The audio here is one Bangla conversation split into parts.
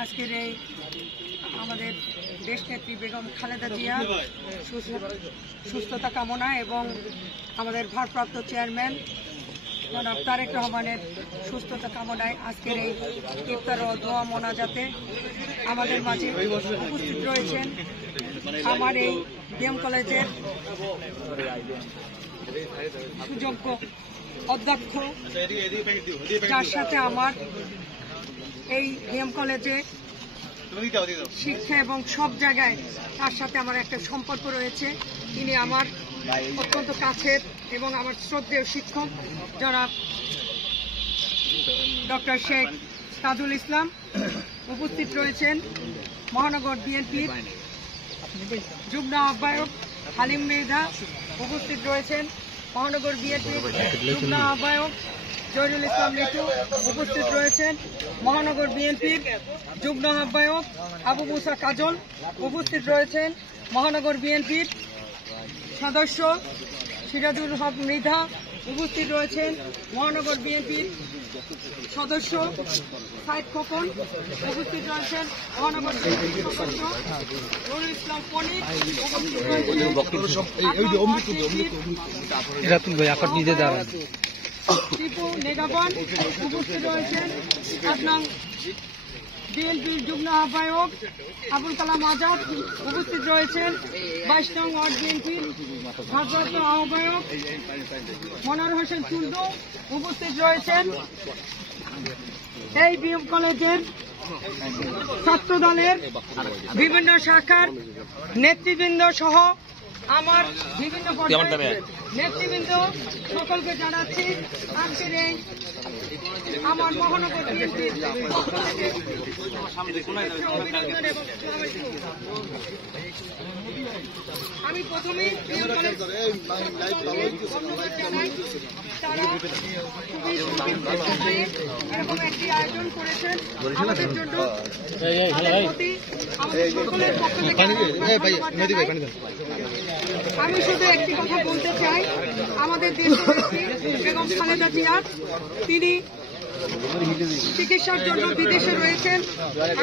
আজকের এই আমাদের দেশনেত্রী বেগম খালেদা জিয়া সুস্থতা কামনা এবং আমাদের ভারপ্রাপ্ত চেয়ারম্যান জনাব তারেক রহমানের সুস্থতা কামনায় আজকের এই ইফতার ও দোয়া মোনাজাতে আমাদের মাঝে উপস্থিত রয়েছেন আমার এই বিএম কলেজের সুযোগ্য অধ্যক্ষ, যার সাথে আমার এই বিএম কলেজে শিক্ষা এবং সব জায়গায় তার সাথে আমার একটা সম্পর্ক রয়েছে। তিনি আমার অত্যন্ত কাছের এবং আমার শ্রদ্ধেয় শিক্ষক জনাব ডক্টর শেখ তাজুল ইসলাম। উপস্থিত রয়েছেন মহানগর বিএনপির যুগ্ম আহ্বায়ক হালিম মৃধা। উপস্থিত রয়েছেন মহানগর বিএনপির যুগ্ম আহ্বায়ক জহিরুল ইসলাম লিটু। উপস্থিত রয়েছেন মহানগর বিএনপির যুগ্ম আহ্বায়ক আবু মুসা কাজল। উপস্থিত রয়েছেন মহানগর বিএনপির সদস্য সিরাজুল হক মৃধা। উপস্থিত রয়েছেন মহানগর বিএনপির সদস্য সাইদ খোকন। উপস্থিত রয়েছেন মহানগর বিএনপির সদস্য নুরুল ইসলাম পনিক। টিপু নেগাবন। উপস্থিত রয়েছেন আপনার বিএনপির যুগ্ম আহ্বায়ক আবুল কালাম আজাদ। উপস্থিত রয়েছেন 22 নং ওয়ার্ড বিএনপির ভারপ্রাপ্ত আহ্বায়ক মনোয়ার হোসেন চুন্ডু। উপস্থিত রয়েছেন এই বিএম কলেজের ছাত্র দলের বিভিন্ন শাখার নেতৃবৃন্দ সহ আমার বিভিন্ন পর্যায়ের নেতৃবৃন্দ সকলকে জানাচ্ছি আজকের এই আমার মহানগর বিএনপির অভিনন্দন এবং আমি প্রথমেই ধন্যবাদ জানাই। তারা খুবই এরকম একটি আয়োজন করেছেন আমাদের জন্য। আমাদের সকলের পক্ষ থেকে আমি শুধু একটি কথা বলতে চাই, আমাদের দেশের বেগম খালেদা জিয়া তিনি চিকিৎসার জন্য বিদেশে রয়েছেন।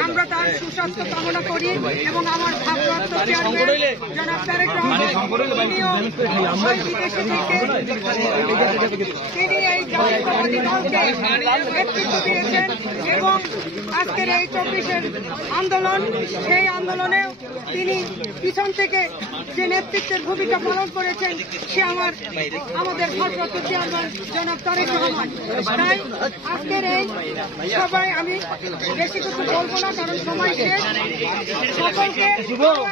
আমরা তার সুস্বাস্থ্য কামনা করি এবং আমার ভারপ্রাপ্ত চেয়ারম্যান জনাব তারেক রহমান বিদেশে থেকে তিনি এই জাতীয়তাবাদী দলকে নেতৃত্ব দিয়েছেন এবং আজকের এই 24-এর আন্দোলন, সেই আন্দোলনে তিনি পিছন থেকে যে নেতৃত্বের ভূমিকা পালন করেছেন সে আমাদের ভারপ্রাপ্ত চেয়ারম্যান জনাব তারেক রহমান। তাই আজকের এই সবাই আমি বেশি কিছু বলবো না, কারণ সময় শেষ। সকলকে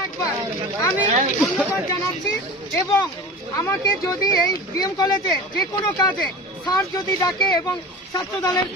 একবার আমি ধন্যবাদ জানাচ্ছি এবং আমাকে যদি এই বিএম কলেজে যে কোনো কাজে স্যার যদি ডাকে এবং ছাত্র দলের